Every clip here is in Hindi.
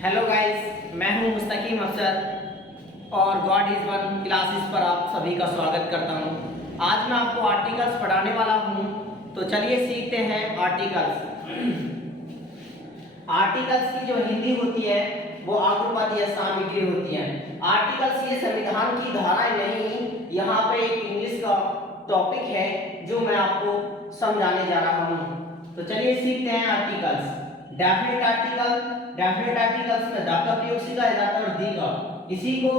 हेलो गाइस, मैं हूं मुस्तकीम अफसर और गॉड इज वन क्लासेस पर आप सभी का स्वागत करता हूं। आज मैं आपको आर्टिकल्स पढ़ाने वाला हूं, तो चलिए सीखते हैं आर्टिकल्स। आर्टिकल्स की जो हिंदी होती है वो आगुपद या सामग्री होती है। आर्टिकल्स ये संविधान की धाराएं नहीं, यहाँ पे एक इंग्लिश का टॉपिक है जो मैं आपको समझाने जा रहा हूँ। तो चलिए सीखते हैं आर्टिकल्स। डेफिनेट आर्टिकल्स में द का प्रयोग सिखाया जाता है और दी का। इसी को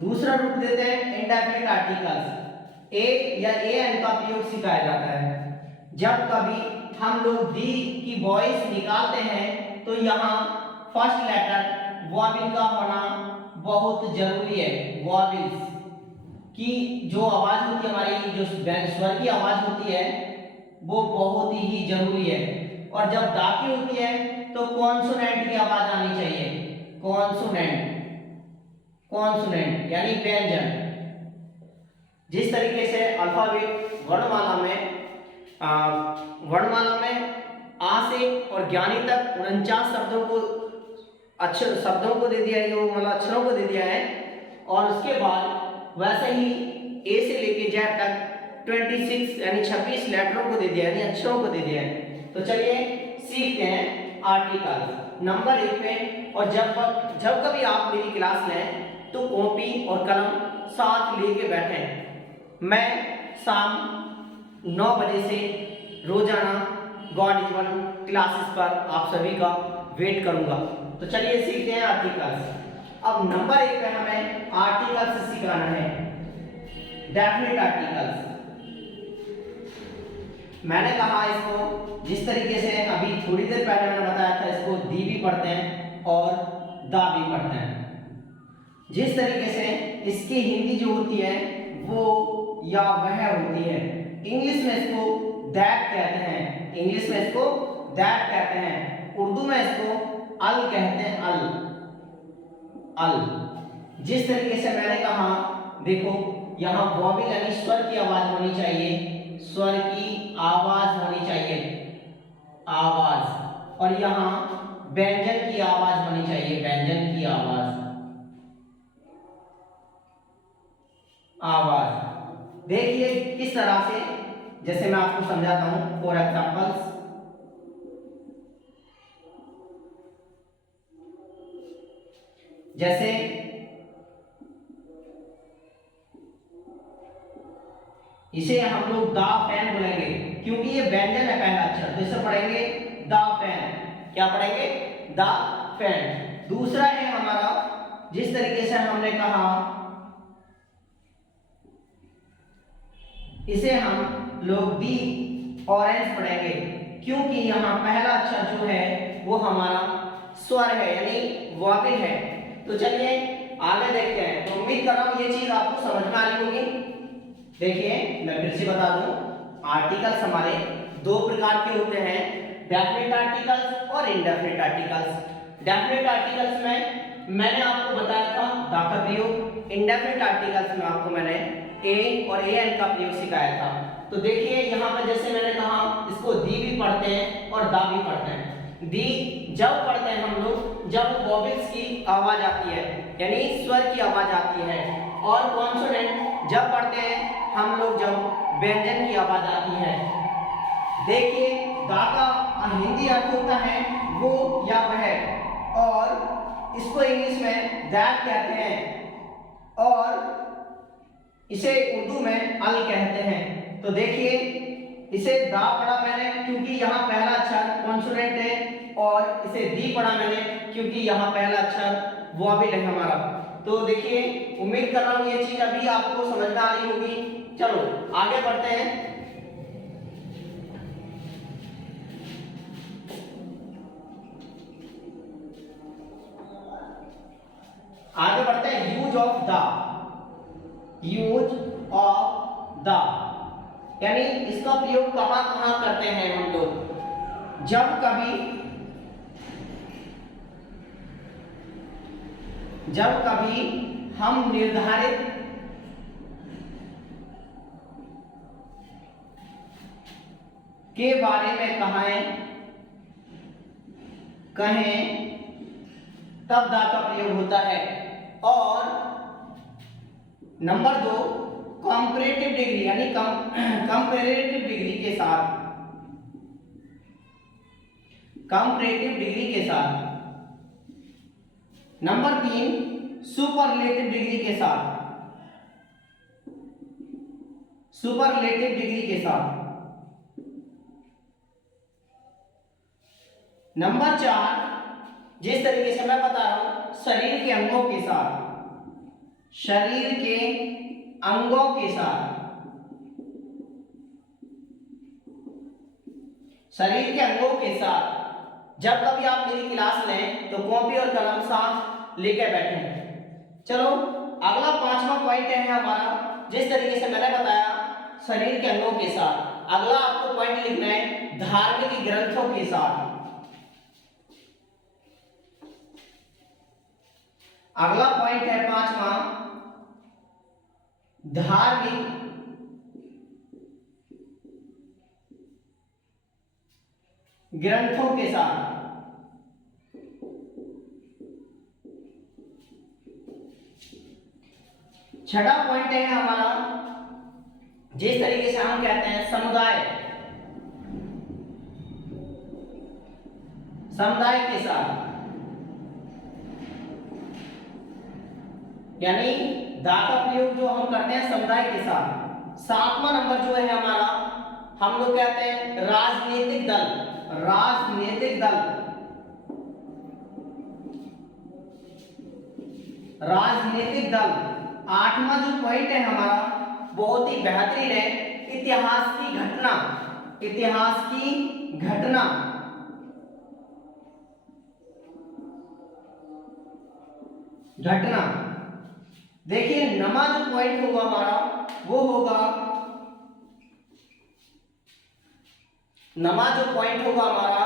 दूसरा रूप देते हैं इंडेफिनेट आर्टिकल्स। ए या ए एन का प्रयोग सिखाया जाता है। जब कभी हम लोग दी की वॉइस निकालते हैं तो यहाँ फर्स्ट लेटर वॉवेल का होना बहुत जरूरी है। वॉवेल्स की जो आवाज होती है, हमारी जो स्वर की आवाज होती है वो बहुत ही जरूरी है। और जब दा की होती है तो कॉन्सोनेंट की आवाज आनी चाहिए। कॉन्सोनेंट यानी व्यंजन। जिस तरीके से अल्फाबेट वर्णमाला में आ से और ज्ञानी तक 49 शब्दों को दे दिया है, जो मतलब अक्षरों को दे दिया है, और उसके बाद वैसे ही ए से लेके जेड तक 26 यानी 26 लेटरों को दे दिया है, यानी अक्षरों को दे दिया है। तो चलिए सीखते हैं आर्टिकल नंबर 1 पे। और जब कभी आप मेरी क्लास लें तो कॉपी और कलम साथ लेके बैठें। मैं शाम 9 बजे से रोजाना गॉड इज वन क्लासेस पर आप सभी का वेट करूंगा। तो चलिए सीखते हैं आर्टिकल्स। अब नंबर 1 पे हमें आर्टिकल्स सिखाना है। डेफिनेट आर्टिकल्स मैंने कहा इसको जिस तरीके से अभी थोड़ी देर पहले मैंने बताया था, इसको दी भी पढ़ते हैं और दा भी पढ़ते हैं। जिस तरीके से इसकी हिंदी जो होती है वो या वह होती है। इंग्लिश में इसको दैट कहते हैं, इंग्लिश में इसको दैट कहते हैं। उर्दू में इसको अल कहते हैं, अल। जिस तरीके से मैंने कहा, देखो यहाँ वॉवेल यानी स्वर की आवाज होनी चाहिए, स्वर की आवाज होनी चाहिए, आवाज। और यहाँ व्यंजन की आवाज होनी चाहिए, व्यंजन की आवाज, आवाज। देखिए किस तरह से, जैसे मैं आपको समझाता हूं। फॉर एग्जांपल्स, जैसे इसे हम लोग दा फैन बोलेंगे क्योंकि ये व्यंजन है पहला अक्षर, तो इसे पढ़ेंगे दा फैन। क्या पढ़ेंगे? दा फैन। दूसरा है हमारा, जिस तरीके से हमने कहा, इसे हम लोग दी ऑरेंज पढ़ेंगे क्योंकि यहाँ पहला अक्षर जो है वो हमारा स्वर है, यानी वॉवेल है। तो चलिए आगे देखते हैं। तो उम्मीद कर रहा हूं ये चीज आपको समझ में आ रही होगी। देखिए मैं फिर से बता दूं, आर्टिकल्स हमारे दो प्रकार के होते हैं, डेफिनेट आर्टिकल्स और इनडेफिनेट आर्टिकल्स। डेफिनेट आर्टिकल्स में मैंने आपको बताया था द का प्रयोग, इनडेफिनेट आर्टिकल्स में आपको मैंने ए और ए एन का प्रयोग सिखाया था। तो देखिए यहाँ पर जैसे मैंने कहा, इसको दी भी पढ़ते हैं और दा भी पढ़ते हैं। दी जब पढ़ते हैं हम लोग जब वॉवेल्स की आवाज आती है, यानी स्वर की आवाज आती है, और कॉन्सोनेंट जब पढ़ते हैं हम लोग जब व्यंजन की आवाज आती है। देखिए दा का हिंदी अर्थ होता है वो या वह, और इसको इंग्लिश में दैट कहते हैं और इसे उर्दू में अल कहते हैं। तो देखिए इसे दा पढ़ा मैंने क्योंकि यहाँ पहला अक्षर कॉन्सोनेंट है, और इसे दी पढ़ा मैंने क्योंकि यहाँ पहला अक्षर वॉवेल है हमारा। तो देखिए उम्मीद कर रहा हूँ ये चीज अभी आपको समझ में आ रही होगी। चलो आगे बढ़ते हैं। आगे बढ़ते हैं। Use of the, use of the यानी इसका प्रयोग कहां कहां करते हैं हम लोग। जब कभी हम निर्धारित के बारे में कहें तब दा का प्रयोग होता है। और नंबर 2 कंपैरेटिव डिग्री यानी कंपैरेटिव डिग्री के साथ, कंपैरेटिव डिग्री के साथ। नंबर 3 सुपरलेटिव डिग्री के साथ, सुपरलेटिव डिग्री के साथ। नंबर 4 जिस तरीके से मैं बता रहा हूं शरीर के अंगों के साथ, शरीर के अंगों के साथ, शरीर के अंगों के साथ। जब कभी आप मेरी क्लास लें तो कॉपी और कलम साथ लेकर बैठें। चलो अगला 5वां पॉइंट है हमारा, जिस तरीके से मैंने बताया शरीर के अंगों के साथ, अगला आपको पॉइंट लिखना है धार्मिक ग्रंथों के साथ। अगला पॉइंट है 5वां धार्मिक ग्रंथों के साथ। छठा पॉइंट है हमारा, जिस तरीके से हम कहते हैं समुदाय, समुदाय के साथ, यानी दा का प्रयोग जो हम करते हैं समुदाय के साथ। 7वां नंबर जो है हमारा, हम लोग कहते हैं राजनीतिक दल, राजनीतिक दल, राजनीतिक दल। 8वां जो पॉइंट है हमारा बहुत ही बेहतरीन है, इतिहास की घटना, इतिहास की घटना। घटना देखिए, नमा जो पॉइंट होगा हमारा वो होगा, नमा जो पॉइंट होगा हमारा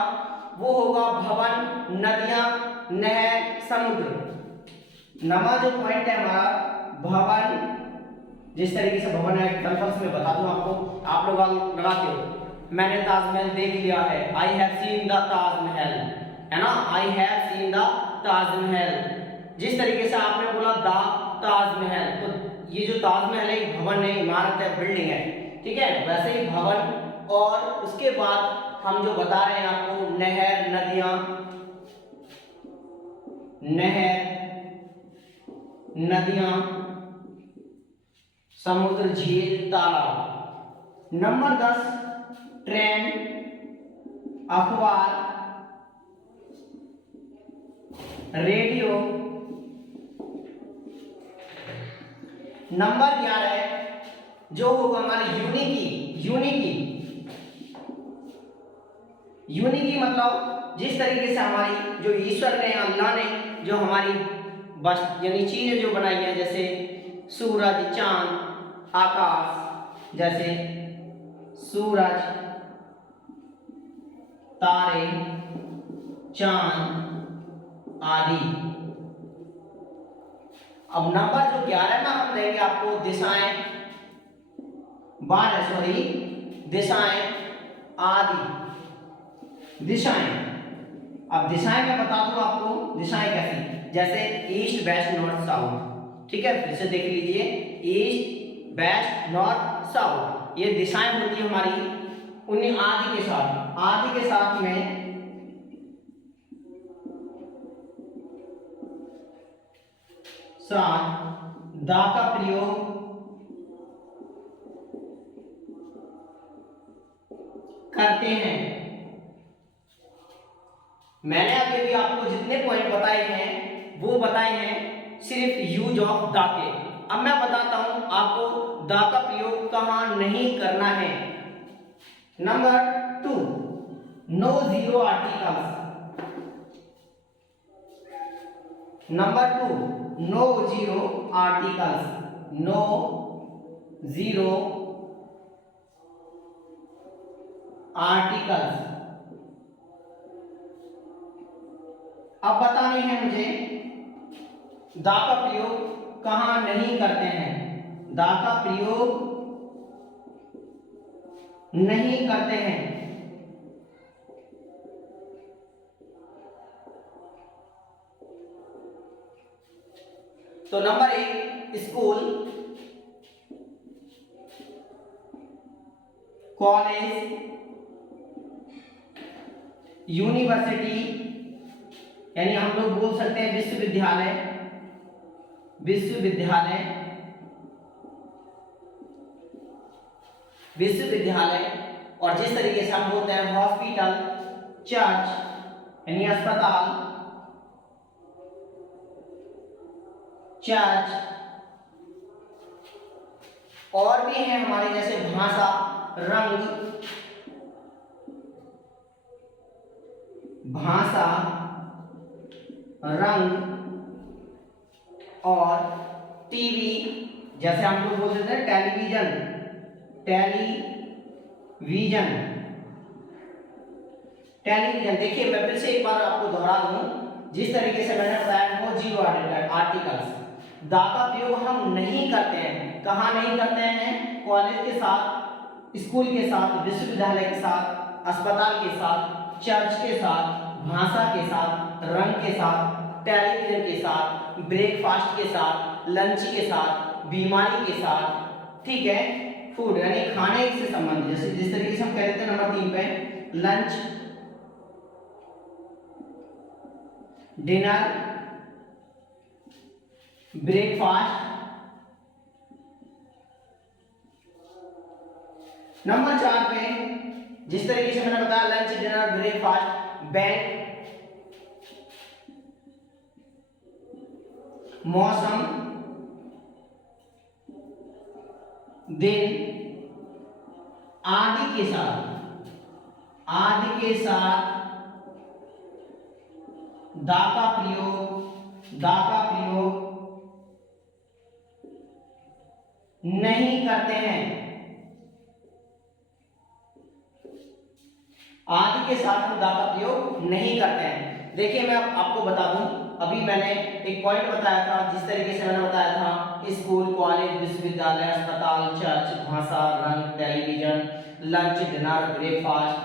वो होगा भवन, नदियां, नहर, समुद्र। नमा जो पॉइंट है हमारा भवन, जिस तरीके से भवन है कंफर्स में बता दूं आपको, आप लोग लगाते हो मैंने ताजमहल देख लिया है, I have seen the Taj Mahal, है ना, I have seen the Taj Mahal. जिस तरीके से आपने बोला द ताजमहल, तो ये जो ताजमहल है भवन है, इमारत है, बिल्डिंग है, ठीक है। वैसे ही भवन, और उसके बाद हम जो बता रहे हैं आपको नहर, नदियां, नहर, नदियां, समुद्र, झील, तालाब। नंबर 10 ट्रेन, अखबार, रेडियो। नंबर 11 जो होगा हमारी यूनिकी, यूनिकी, यूनिकी मतलब जिस तरीके से हमारी जो ईश्वर ने, अल्लाह ने जो हमारी बस यानी चीजें जो बनाई है, जैसे सूरज, चांद, आकाश, जैसे सूरज, तारे, चांद आदि। अब नंबर जो 11 में हम देंगे आपको दिशाएं, 12 सॉरी दिशाएं आदि, दिशाएं। अब दिशाएं मैं बता दूं आपको दिशाएं कैसी, जैसे ईस्ट, वेस्ट, नॉर्थ, साउथ, ठीक है। फिर से देख लीजिए, ईस्ट, वेस्ट, नॉर्थ, साउथ, ये दिशाएं होती है हमारी उन्हीं आदि के साथ, आदि के साथ में दा का प्रयोग करते हैं। मैंने अभी भी आपको जितने पॉइंट बताए हैं वो बताए हैं सिर्फ यूज ऑफ दा के। अब मैं बताता हूं आपको दा का प्रयोग कहां नहीं करना है। Number 2 no zero articles. Number 2 no zero articles, no zero articles. अब बतानी है मुझे दा का प्रयोग कहां नहीं करते हैं, दा का प्रयोग नहीं करते हैं। तो नंबर 1 स्कूल, कॉलेज, यूनिवर्सिटी, यानी हम लोग बोल सकते हैं विश्वविद्यालय, विश्वविद्यालय, विश्वविद्यालय। और जिस तरीके से हम बोलते हैं हॉस्पिटल, चर्च यानी अस्पताल, चर्च। और भी हैं हमारे जैसे भाषा, रंग, भाषा, रंग, और टीवी, जैसे हम लोग बोल देते हैं टेलीविजन, टेलीविजन, टेलीविजन। देखिए मैं फिर से एक बार आपको दोहरा दूं, जिस तरीके से मैंने बताया नो जीरो आर्टिकल्स, दा का प्रयोग हम नहीं करते हैं। कहाँ नहीं करते हैं? कॉलेज के साथ, स्कूल के साथ, विश्वविद्यालय के साथ, अस्पताल के साथ, चर्च के साथ, भाषा के साथ, रंग के साथ, टेलीविजन के साथ, ब्रेकफास्ट के साथ, लंच के साथ, बीमारी के साथ, ठीक है, फूड यानी खाने से संबंधित, जैसे जिस तरीके से हम कह देते हैं नंबर 3 पे लंच, डिनर, ब्रेकफास्ट। नंबर 4 पे जिस तरीके से मैंने बताया लंच, डिनर, ब्रेकफास्ट, बैंक, मौसम, दिन, आदि के साथ, आदि के साथ दा का प्रयोग, दा का प्रयोग नहीं करते हैं। आदि के साथ हम दा का प्रयोग नहीं करते हैं। देखिए मैं आपको बता दूं, अभी मैंने एक पॉइंट बताया था, जिस तरीके से मैंने बताया था स्कूल, कॉलेज, विश्वविद्यालय, अस्पताल, चर्च, भाषा, रंग, television, lunch, dinner, breakfast,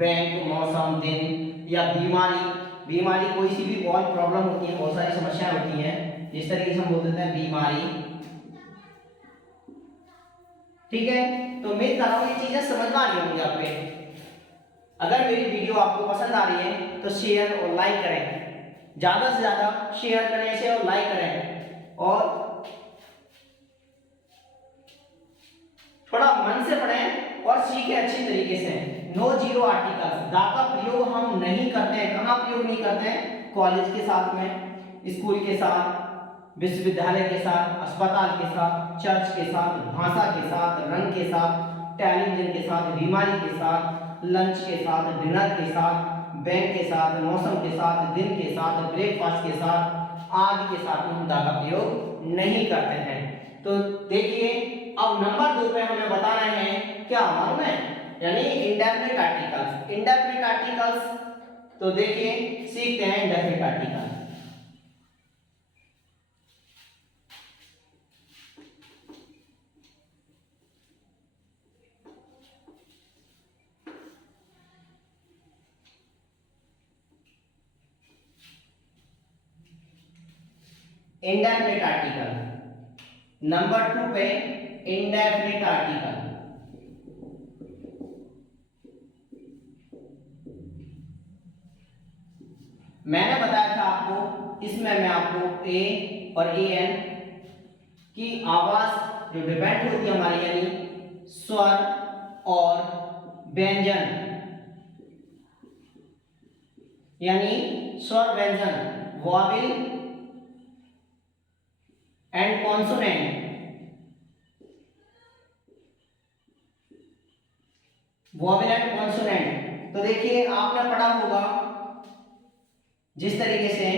bank, मौसम, दिन, या बीमारी। बीमारी कोई सी भी बहुत प्रॉब्लम होती है, बहुत सारी समस्याएं होती हैं, जिस तरीके से हम बोल देते हैं बीमारी, ठीक है। तो उम्मीद कर रहा हूं ये चीजें समझ में आ रही होंगी आप पे। अगर मेरी वीडियो आपको पसंद आ रही है तो शेयर और लाइक करें, ज्यादा से ज्यादा शेयर करें इसे और लाइक करें, और थोड़ा मन से पढ़ें और सीखें अच्छी तरीके से। नो जीरो आर्टिकल्स, दा का प्रयोग हम नहीं करते हैं। कहाँ प्रयोग नहीं करते हैं? कॉलेज के साथ में, स्कूल के साथ, विश्वविद्यालय के साथ, अस्पताल के साथ, चर्च के साथ, भाषा के साथ, रंग के साथ, टेलीविजन के साथ, बीमारी के साथ, लंच के साथ, डिनर के साथ, बैंक के साथ, मौसम के साथ, दिन के साथ, ब्रेकफास्ट के साथ, आदि के साथ हम दा का प्रयोग नहीं करते हैं। तो देखिए अब नंबर 2 पे हमें बताना है क्या मालूम है, यानी इंडेफिनिट आर्टिकल्स। इंडेफिनिट आर्टिकल्स, तो देखिए सीखते हैं indefinite article. Indefinite article number 2 पे इंडेफिनिट आर्टिकल। मैंने बताया था आपको, इसमें मैं आपको ए और ए एन की आवाज जो डिपेंड होती है हमारी, यानी स्वर और व्यंजन, यानी स्वर व्यंजन, vowel and consonant, vowel and consonant. तो देखिए आपने पढ़ा होगा जिस तरीके से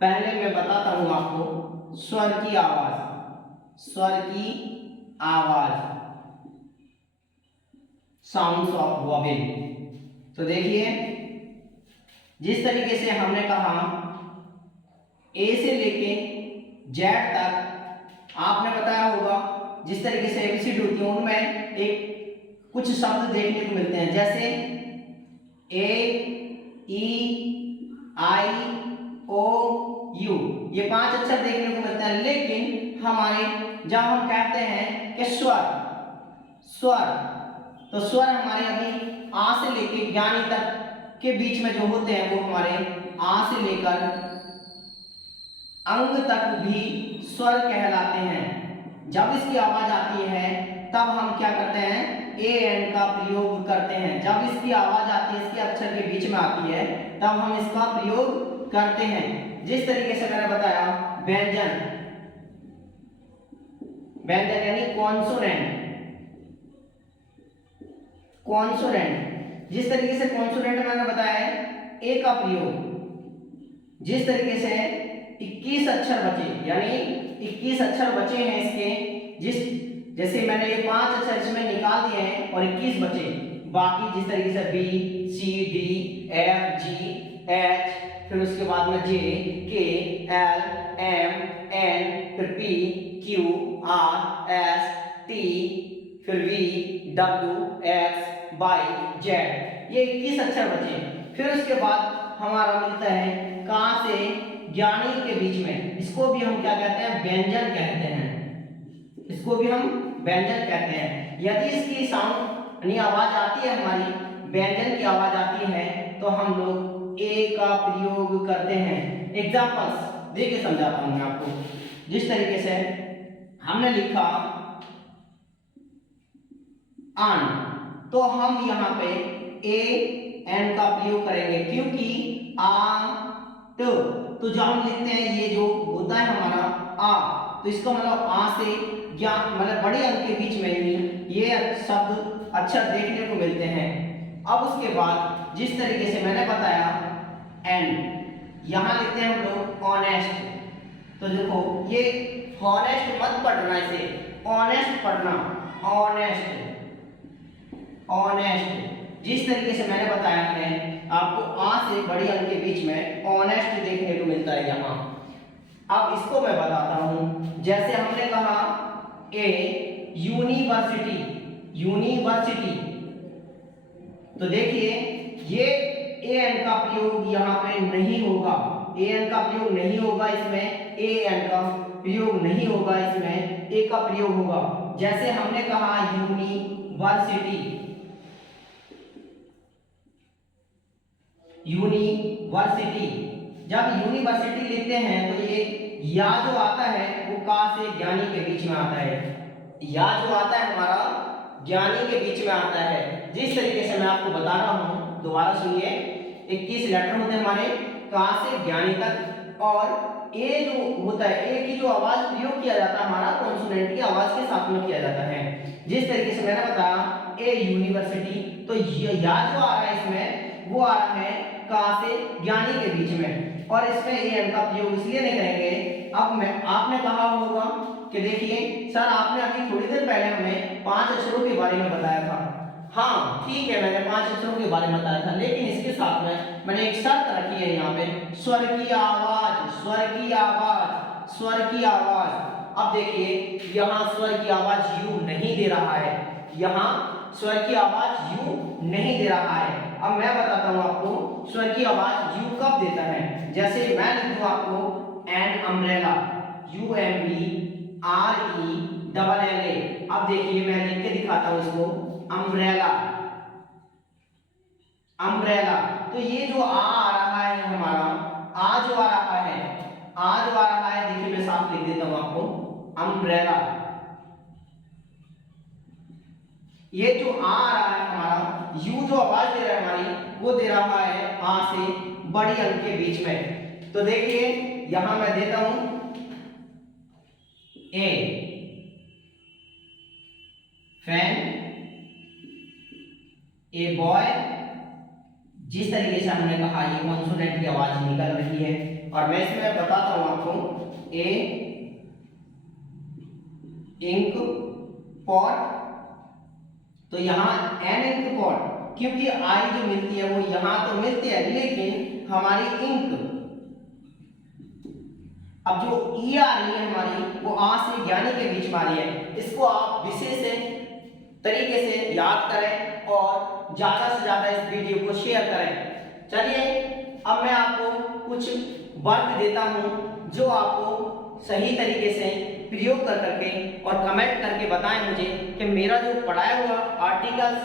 पहले मैं बताता हूं आपको स्वर की आवाज, स्वर की आवाज, साउंड्स ऑफ वॉवेल। तो देखिए जिस तरीके से हमने कहा ए से लेके जेड तक, आपने बताया होगा जिस तरीके से एबीसीडी होती है उनमें एक कुछ शब्द देखने को मिलते हैं, जैसे ए ई आई ओ यू, ये 5 अक्षर देखने को मिलते हैं। लेकिन हमारे जब हम कहते हैं कि स्वर, स्वर, तो स्वर हमारे अभी आ से लेके ज्ञानी तक के बीच में जो होते हैं वो हमारे आ से लेकर अंग तक भी स्वर कहलाते हैं। जब इसकी आवाज आती है तब हम क्या करते हैं, ए एन का प्रयोग करते हैं। जब इसकी आवाज आती है, इसके अक्षर के बीच में आती है, तब हम इसका प्रयोग करते हैं। जिस तरीके से मैंने बताया व्यंजन, व्यंजन यानी कॉन्सोनेंट, कॉन्सोनेंट, जिस तरीके से कॉन्सोनेंट मैंने बताया है ए का प्रयोग, जिस तरीके से 21 अक्षर बचे, यानी 21 अक्षर बचे हैं इसके, जैसे मैंने ये 5 अक्षर इसमें निकाल दिए हैं और 21 बचे, बाकी जिस तरीके से B C D F G H, फिर उसके बाद में J K L M N, फिर P Q R S T, फिर V W X Y Z, ये 21 अक्षर बचे। फिर उसके बाद हमारा मिलता है का से ज्ञानी के बीच में, इसको भी हम क्या कहते हैं, व्यंजन कहते हैं, इसको भी हम व्यंजन कहते हैं। यदि इसकी साउंड यानी आवाज आती है, हमारी व्यंजन की आवाज आती है, तो हम लोग ए का प्रयोग करते हैं। एग्जांपल्स देखिए समझाता हूं मैं आपको। जिस तरीके से हमने लिखा आन, तो हम यहाँ पे ए एन का प्रयोग करेंगे, क्योंकि आ तो जो हम लिखते हैं ये जो होता है हमारा आ, तो इसका मतलब आ से ज्ञान मतलब बड़े अंक के बीच में ही ये शब्द अक्षर देखने को मिलते हैं। अब उसके बाद जिस तरीके से मैंने बताया एन, यहाँ लिखते हैं हम लोग ऑनेस्ट, तो देखो ये हॉनेस्ट मत पढ़ना, इसे ऑनेस्ट पढ़ना, ऑनेस्ट, ऑनेस्ट। जिस तरीके से मैंने बताया है आपको आ से बड़ी अंक के बीच में ऑनेस्ट देखने को मिलता है यहाँ। अब इसको मैं बताता हूं, जैसे हमने कहा ए यूनिवर्सिटी, यूनिवर्सिटी, तो देखिए ये ए एन का प्रयोग यहाँ पे नहीं होगा, ए एन का प्रयोग नहीं होगा इसमें, ए एन का प्रयोग नहीं होगा इसमें, ए का प्रयोग होगा। जैसे हमने कहा यूनिवर्सिटी, यूनिवर्सिटी, जब यूनिवर्सिटी लिखते हैं तो ये या जो आता है वो का से ज्ञानी के बीच में आता है, या जो आता है हमारा ज्ञानी के बीच में आता है। जिस तरीके से मैं आपको बता रहा हूं, दोबारा सुनिए, 21 लेटर होते हैं हमारे का से ज्ञानी तक, और ए जो होता है, ए की जो आवाज प्रयोग किया जाता है हमारा कॉन्सोनेंट की आवाज के साथ में किया जाता है। जिस तरीके से मैंने बताया ए यूनिवर्सिटी, तो या जो आ रहा है इसमें वो आ रहा है का से ज्ञानी के बीच में, और इसमें ए एन का प्रयोग इसलिए नहीं करेंगे। अब मैं आपने कहा होगा कि देखिए सर आपने अभी थोड़ी देर पहले हमें 5 अक्षरों के बारे में बताया था। हाँ ठीक है, मैंने 5 अक्षरों के बारे में बताया था, लेकिन इसके साथ में मैंने एक शर्त रखी है यहाँ पे, स्वर की आवाज, स्वर की आवाज, स्वर की आवाज। अब देखिए यहाँ स्वर की आवाज यू नहीं दे रहा है, यहाँ स्वर की आवाज यू नहीं दे रहा है। अब मैं बताता हूँ आपको स्वर की आवाज यू कब देता है। जैसे मैं लिख दूं आपको an umbrella, U M B R E double L A. अब देखिए मैं लिख के दिखाता हूँ इसको, अम्ब्रेला, अम्ब्रेला। तो ये जो आ रहा है हमारा, आ जो आ रहा है, आ जो आ रहा है, देखिए मैं साफ लिख देता हूँ आपको, अम्ब्रेला। ये जो आ रहा है हमारा, यू जो आवाज दे रहा है हमारी, वो दे रहा है आ से बड़ी अंक के बीच में। तो देखिए यहां मैं देता हूं ए, फैन, ए बॉय। जिस तरीके से हमने कहा ये कॉन्सोनेंट की आवाज निकल रही है, और मैं इसमें बताता हूं आपको ए इंक पॉट, तो यहाँ एन इंक पॉट, क्योंकि आई जो मिलती है वो यहाँ तो मिलती है, लेकिन हमारी इंक, अब जो ई आ रही है हमारी वो आ से ज्ञानी के बीच में आ रही है। इसको आप विशेष तरीके से याद करें और ज़्यादा से ज़्यादा इस वीडियो को शेयर करें। चलिए अब मैं आपको कुछ वर्क देता हूँ जो आपको सही तरीके से प्रयोग कर करके और कमेंट करके बताएं मुझे कि मेरा जो पढ़ाया हुआ आर्टिकल्स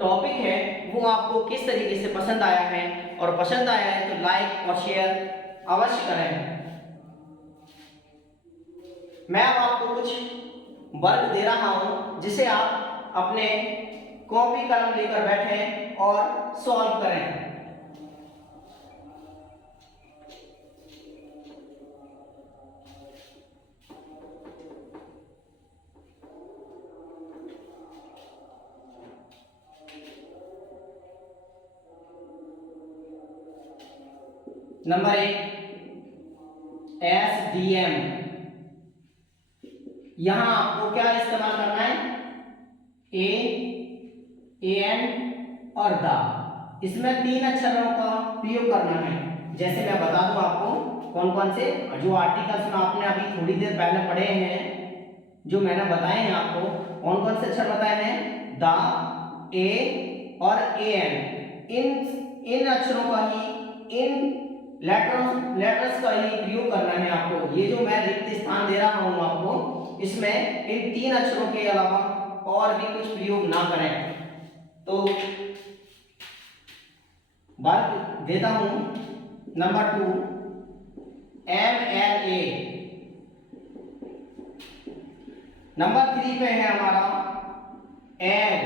टॉपिक है वो आपको किस तरीके से पसंद आया है, और पसंद आया है तो लाइक और शेयर अवश्य करें। मैं अब आपको कुछ वर्क दे रहा हूं जिसे आप अपने कॉपी कलम लेकर बैठें और सॉल्व करें। Number 1 SDM। यहां आपको क्या इस्तेमाल करना है, ए, एन और द। इसमें 3 अक्षरों का प्रयोग करना है। जैसे मैं बता दूं आपको कौन कौन से जो आर्टिकल्स में आपने अभी थोड़ी देर पहले पढ़े हैं, जो मैंने बताए हैं आपको, कौन कौन से अक्षर बताए हैं, द, ए और एन। इन अक्षरों का ही, इन लेटर्स का ही प्रयोग करना है आपको। ये जो मैं रिक्त स्थान दे रहा हूं आपको, इसमें इन 3 अक्षरों के अलावा और भी कुछ प्रयोग ना करें। तो वर्क देता हूं नंबर 2 MLA। नंबर 3 पे है हमारा एड।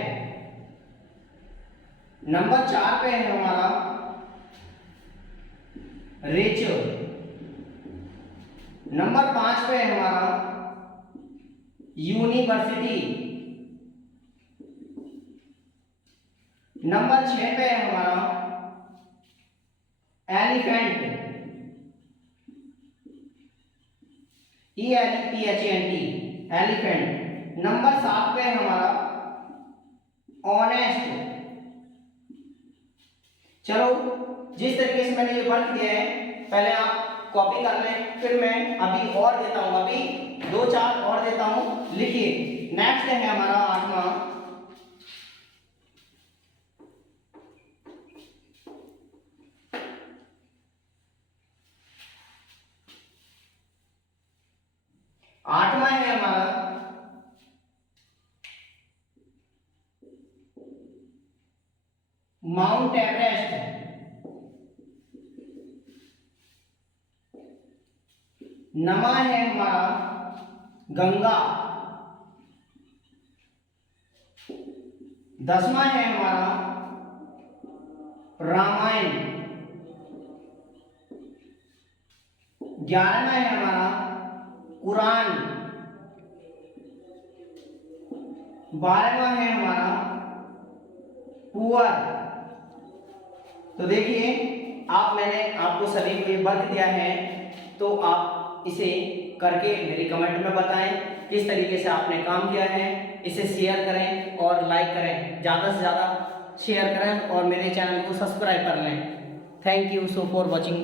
नंबर 4 पे है हमारा रेचो। नंबर 5 पे है हमारा यूनिवर्सिटी। नंबर 6 पे है हमारा एलिफेंट, ELEPHANT, एलिफेंट। नंबर 7 पे है हमारा ऑनेस्ट। चलो जिस तरीके से मैंने ये वर्क दिया है पहले आप कॉपी कर लें, फिर मैं अभी और देता हूं, अभी 2-4 और देता हूं, लिखिए। नेक्स्ट है हमारा 8वां है हमारा माउंट एवरेस्ट। नमा है हमारा गंगा। 10वां है हमारा रामायण। 11वां है हमारा कुरान। 12वां है हमारा पुअर। तो देखिए मैंने आपको सभी को ये वर्क दिया है, तो आप इसे करके मेरे कमेंट में बताएं किस तरीके से आपने काम किया है। इसे शेयर करें और लाइक करें, ज़्यादा से ज़्यादा शेयर करें और मेरे चैनल को सब्सक्राइब कर लें। Thank you so for watching.